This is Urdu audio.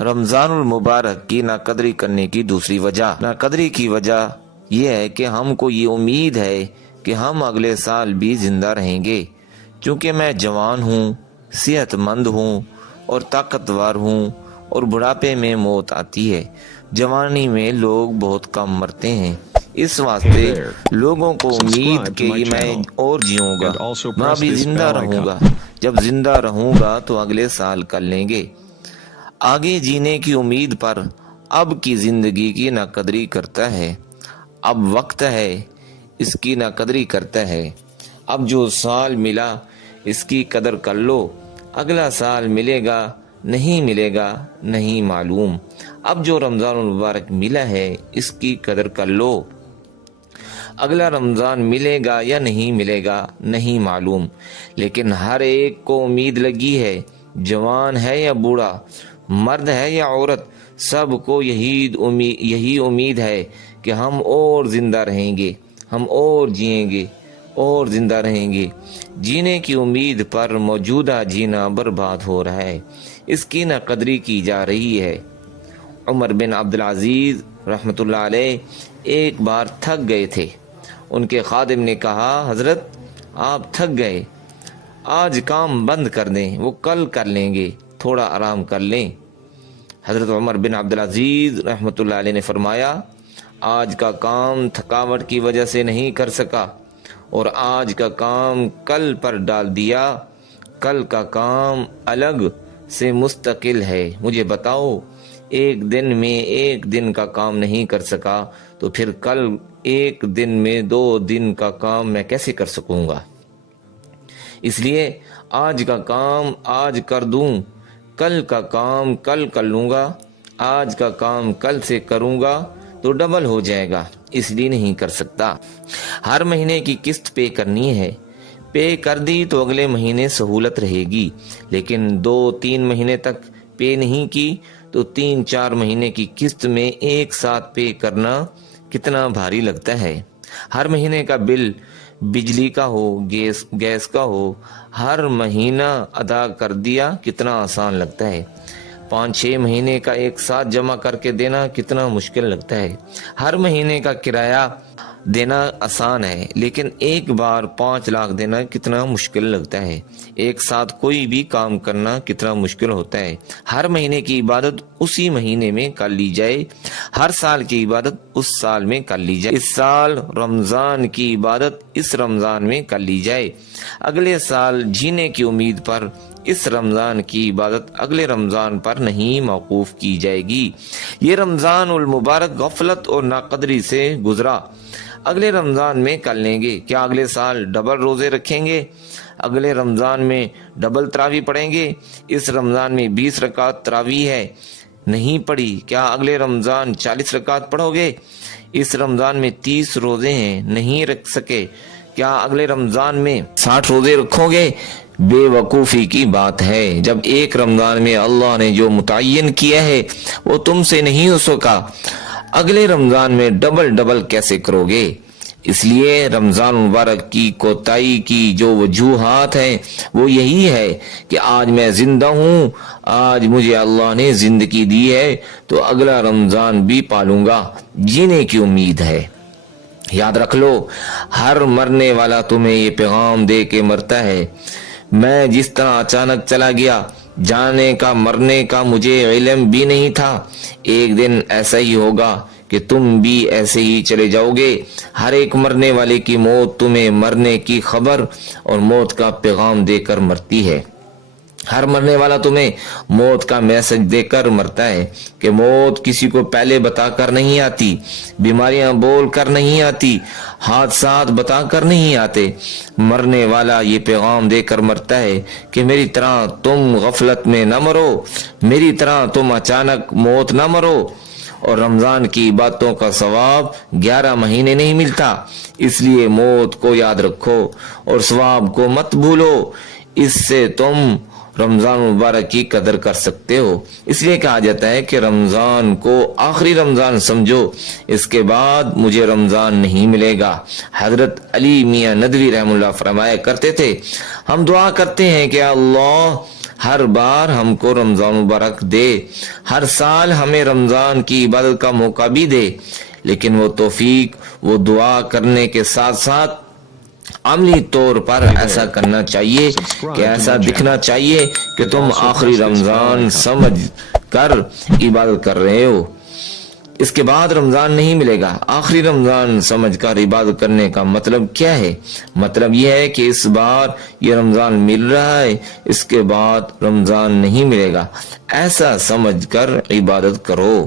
رمضان المبارک کی ناقدری کرنے کی دوسری وجہ، ناقدری کی وجہ یہ ہے کہ ہم کو یہ امید ہے کہ ہم اگلے سال بھی زندہ رہیں گے، چونکہ میں جوان ہوں، صحت مند ہوں اور طاقتور ہوں، اور بڑھاپے میں موت آتی ہے۔ جوانی میں لوگ بہت کم مرتے ہیں، اس واسطے لوگوں کو امید کہ میں اور جیوں گا، میں بھی زندہ رہوں گا۔ جب زندہ رہوں گا تو اگلے سال کر لیں گے۔ آگے جینے کی امید پر اب کی زندگی کی ناقدری کرتا ہے، اب وقت ہے اس کی ناقدری کرتا ہے۔ اب جو سال ملا اس کی قدر کر لو، اگلا سال ملے گا نہیں ملے گا نہیں معلوم۔ اب جو رمضان المبارک ملا ہے اس کی قدر کر لو، اگلا رمضان ملے گا یا نہیں ملے گا نہیں معلوم۔ لیکن ہر ایک کو امید لگی ہے، جوان ہے یا بوڑھا، مرد ہے یا عورت، سب کو یہی امید ہے کہ ہم اور زندہ رہیں گے، ہم اور جئیں گے اور زندہ رہیں گے۔ جینے کی امید پر موجودہ جینا برباد ہو رہا ہے، اس کی ناقدری کی جا رہی ہے۔ عمر بن عبدالعزیز رحمۃ اللہ علیہ ایک بار تھک گئے تھے۔ ان کے خادم نے کہا، حضرت آپ تھک گئے، آج کام بند کر دیں، وہ کل کر لیں گے، تھوڑا آرام کر لیں۔ حضرت عمر بن عبدالعزیز رحمۃ اللہ علیہ نے فرمایا، آج کا کام تھکاوٹ کی وجہ سے نہیں کر سکا اور آج کا کام کل پر ڈال دیا، کل کا کام الگ سے مستقل ہے۔ مجھے بتاؤ، ایک دن میں ایک دن کا کام نہیں کر سکا تو پھر کل ایک دن میں 2 دن کا کام میں کیسے کر سکوں گا؟ اس لیے آج کا کام آج کر دوں، کل کا کام کل کر لوں گا، آج کا کام کل سے کروں گا تو ڈبل ہو جائے گا، اس لیے نہیں کر سکتا۔ ہر مہینے کی قسط پے کرنی ہے، پے کر دی تو اگلے مہینے سہولت رہے گی، لیکن 2-3 مہینے تک پے نہیں کی تو 3-4 مہینے کی قسط میں ایک ساتھ پے کرنا کتنا بھاری لگتا ہے۔ ہر مہینے کا بل، بجلی کا ہو، گیس کا ہو، ہر مہینہ ادا کر دیا کتنا آسان لگتا ہے۔ 5-6 مہینے کا ایک ساتھ جمع کر کے دینا کتنا مشکل لگتا ہے۔ ہر مہینے کا کرایہ دینا آسان ہے، لیکن ایک بار 5 لاکھ دینا کتنا مشکل لگتا ہے۔ ایک ساتھ کوئی بھی کام کرنا کتنا مشکل ہوتا ہے۔ ہر مہینے کی عبادت اسی مہینے میں کر لی جائے، ہر سال کی عبادت اس سال میں کر لی جائے، اس سال رمضان کی عبادت اس رمضان میں کر لی جائے، اگلے سال جینے کی امید پر اس رمضان کی عبادت اگلے رمضان پر نہیں موقوف کی جائے گی۔ یہ رمضان المبارک غفلت اور ناقدری سے گزرا، اگلے رمضان میں کر لیں گے۔ کیا اگلے سال ڈبل روزے رکھیں گے؟ اگلے رمضان میں ڈبل تراویح پڑھیں گے؟ اس رمضان میں 20 رکعت تراویح ہے، نہیں پڑھی، کیا اگلے رمضان 40 رکعت پڑھو گے؟ اس رمضان میں 30 روزے ہیں، نہیں رکھ سکے، کیا اگلے رمضان میں 60 روزے رکھو گے؟ بے وقوفی کی بات ہے۔ جب ایک رمضان میں اللہ نے جو متعین کیا ہے وہ تم سے نہیں ہو سکا، اگلے رمضان میں ڈبل کیسے کرو گے؟ اس لیے رمضان مبارک کی کوتاہی کی جو وجوہات ہیں وہ یہی ہے کہ آج میں زندہ ہوں، آج مجھے اللہ نے زندگی دی ہے تو اگلا رمضان بھی پالوں گا، جینے کی امید ہے۔ یاد رکھ لو، ہر مرنے والا تمہیں یہ پیغام دے کے مرتا ہے، میں جس طرح اچانک چلا گیا، جانے کا مرنے کا مجھے علم بھی نہیں تھا، ایک دن ایسا ہی ہوگا کہ تم بھی ایسے ہی چلے جاؤ گے۔ ہر ایک مرنے والے کی موت تمہیں مرنے کی خبر اور موت کا پیغام دے کر مرتی ہے۔ ہر مرنے والا تمہیں موت کا میسج دے کر مرتا ہے کہ موت کسی کو پہلے بتا کر نہیں آتی، بیماریاں بول کر نہیں آتی، حادثات بتا کر نہیں آتے۔ مرنے والا یہ پیغام دے کر مرتا ہے کہ میری طرح تم غفلت میں نہ مرو، میری طرح تم اچانک موت نہ مرو۔ اور رمضان کی باتوں کا ثواب 11 مہینے نہیں ملتا، اس لیے موت کو یاد رکھو اور ثواب کو مت بھولو، اس سے تم رمضان مبارک کی قدر کر سکتے ہو۔ اس لیے کہا جاتا ہے کہ رمضان کو آخری رمضان سمجھو، اس کے بعد مجھے رمضان نہیں ملے گا۔ حضرت علی میاں ندوی رحمہ اللہ فرمایا کرتے تھے، ہم دعا کرتے ہیں کہ اللہ ہر بار ہم کو رمضان مبارک دے، ہر سال ہمیں رمضان کی عبادت کا موقع بھی دے، لیکن وہ توفیق، وہ دعا کرنے کے ساتھ ساتھ عملی طور پر ایسا کرنا چاہیے کہ ایسا دکھنا چاہیے کہ تم آخری رمضان سمجھ کر عبادت کر رہے ہو۔ اس کے بعد رمضان نہیں ملے گا۔ آخری رمضان سمجھ کر عبادت کرنے کا مطلب کیا ہے؟ مطلب یہ ہے کہ اس بار یہ رمضان مل رہا ہے، اس کے بعد رمضان نہیں ملے گا، ایسا سمجھ کر عبادت کرو۔